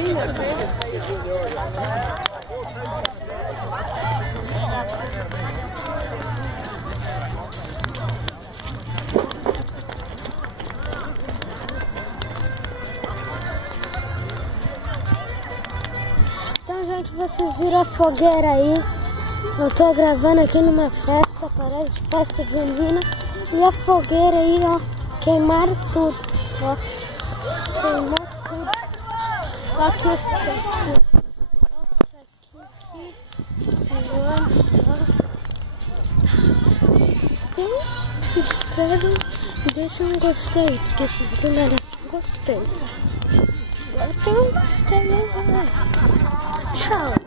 Então, gente, vocês viram a fogueira aí. Eu tô gravando aqui numa festa, parece festa junina. E a fogueira aí, ó, queimaram tudo, ó. Queimou tudo. Aqui os traquinhos. Então, se inscrevem e deixem um gostei, porque esse vídeo merece um gostei. Agora tem um gostei, né? Tchau!